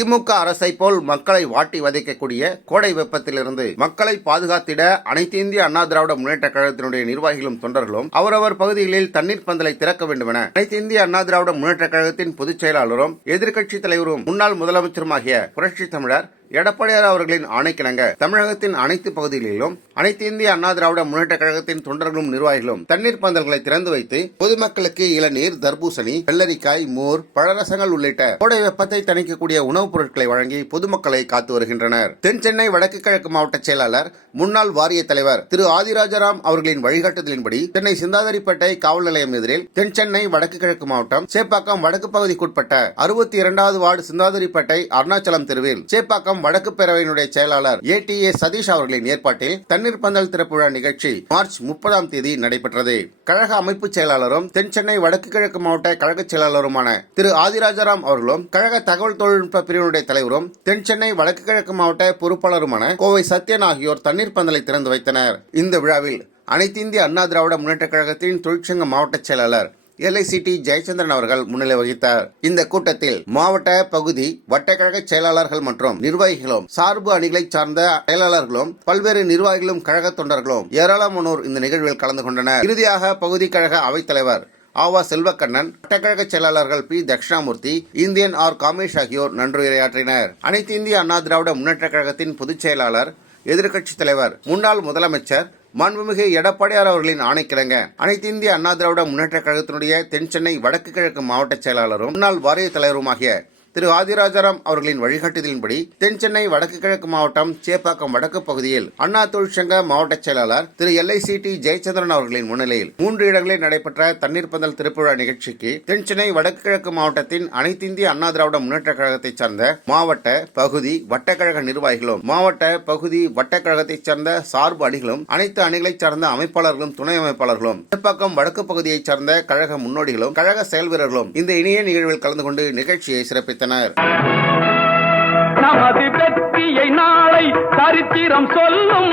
திமுக அரசை போல் மக்களை வாட்டி வதைக்கக்கூடிய கோடை வெப்பத்திலிருந்து மக்களை பாதுகாத்திட அனைத்து இந்திய அண்ணா திராவிட முன்னேற்ற கழகத்தினுடைய நிர்வாகிகளும் தொண்டர்களும் அவரவர் பகுதிகளில் தண்ணீர் பந்தலை திறக்க வேண்டும் என அனைத்து இந்திய அண்ணா திராவிட முன்னேற்ற கழகத்தின் பொதுச் செயலாளரும் எதிர்க்கட்சித் தலைவரும் முன்னாள் முதலமைச்சருமாகிய புரட்சி தமிழர் எடப்பாடியார் அவர்களின் ஆணைக்கிணங்க. தமிழகத்தின் அனைத்து பகுதிகளிலும் அனைத்து இந்திய அண்ணா திராவிட முன்னேற்ற கழகத்தின் தொண்டர்களும் நிர்வாகிகளும் தண்ணீர் பந்தல்களை திறந்து வைத்து பொதுமக்களுக்கு இளநீர் தர்பூசணி வெள்ளரிக்காய் மோர் பழரசங்கள் உள்ளிட்ட கோடை வெப்பத்தை தணிக்கக்கூடிய உணவுப் பொருட்களை வழங்கி பொதுமக்களை காத்து வருகின்றனர். தென் சென்னை வடக்கு கிழக்கு மாவட்ட செயலாளர் முன்னாள் வாரிய தலைவர் திரு ஆதிராஜராம் அவர்களின் வழிகாட்டுதலின்படி சென்னை சிந்தாதிரிப்பேட்டை காவல் நிலையம் எதிரில் தென் சென்னை வடக்கு கிழக்கு மாவட்டம் சேப்பாக்கம் வடக்கு பகுதிக்குட்பட்ட அறுபத்தி இரண்டாவது வார்டு சிந்தாதிரிப்பேட்டை அருணாச்சலம் தெருவில் சேப்பாக்கம் வடக்கு பேரவையினுடைய செயலாளர் ஏ டி ஏ சதீஷ் அவர்களின் ஏற்பாட்டில் தண்ணீர் பந்தல் திறப்பு விழா நிகழ்ச்சி மார்ச் முப்பதாம் தேதி நடைபெற்றது. கழக அமைப்பு செயலாளரும் தென் சென்னை வடக்கு கிழக்கு மாவட்ட கழக செயலாளருமான திரு ஆதிராஜாராம் அவர்களும் கழக தகவல் தொழில்நுட்ப பிரிவினுடைய தலைவரும் தென் சென்னை வடக்கு கிழக்கு மாவட்ட பொறுப்பாளருமான கோவை சத்யன் ஆகியோர் தண்ணீர் பந்தலை திறந்து வைத்தனர். இந்த விழாவில் அனைத்திந்திய அண்ணா திராவிட முன்னேற்ற கழகத்தின் தொழிற்சங்க மாவட்ட செயலாளர் எல்ஐசிடி ஜெயச்சந்திரன் அவர்கள் முன்னிலை வகித்தார். இந்த கூட்டத்தில் மாவட்ட பகுதி வட்டக்கழக செயலாளர்கள் மற்றும் நிர்வாகிகளும் சார்பு அணிகளை சார்ந்த செயலாளர்களும் பல்வேறு நிர்வாகிகளும் கழக தொண்டர்களும் ஏராளமானோர் இந்த நிகழ்வில் கலந்து கொண்டனர். இறுதியாக பகுதி கழக அவைத்தலைவர் ஆவா செல்வக்கண்ணன் வட்டக்கழக செயலாளர்கள் B. Dakshinamoorthy Indian R. Kamesh ஆகியோர் நன்றியுரையாற்றினர் அனைத்து இந்திய அண்ணா திராவிட முன்னேற்ற கழகத்தின் பொதுச் செயலாளர் எதிர்க்கட்சித் தலைவர் முன்னாள் முதலமைச்சர் மாண்புமிகு எடப்பாடியார் அவர்களின் ஆணைக்கிழங்க. அனைத்து இந்திய அண்ணா திராவிட முன்னேற்ற கழகத்தினுடைய தென் சென்னை வடக்கு கிழக்கு மாவட்ட செயலாளரும் முன்னாள் வாரிய தலைவருமாகிய திரு ஆதிராஜாராம் அவர்களின் வழிகாட்டுதலின்படி தென் சென்னை வடக்கு கிழக்கு மாவட்டம் சேப்பாக்கம் வடக்கு பகுதியில் அண்ணா தொழிற்சங்க மாவட்ட செயலாளர் திரு எல் டி ஜெயச்சந்திரன் அவர்களின் முன்னிலையில் மூன்று இடங்களில் நடைபெற்ற தண்ணீர் பந்தல் திருப்புழா நிகழ்ச்சிக்கு தென் சென்னை வடக்கு கிழக்கு மாவட்டத்தின் அனைத்து இந்திய அண்ணா திராவிட முன்னேற்ற கழகத்தைச் சார்ந்த மாவட்ட பகுதி வட்டக்கழக நிர்வாகிகளும் மாவட்ட பகுதி வட்டக்கழகத்தைச் சார்ந்த சார்பு அணிகளும் அனைத்து அணிகளைச் சார்ந்த அமைப்பாளர்களும் துணை அமைப்பாளர்களும் சேப்பாக்கம் வடக்கு பகுதியைச் சார்ந்த கழக முன்னோடிகளும் கழக செயல் வீரர்களும் இந்த இணைய நிகழ்வில் கலந்து கொண்டு நிகழ்ச்சியை சிறப்பித்தனர். தெரிவித்தனர் நமது வெற்றியை நாளை சரித்திரம் சொல்லும்.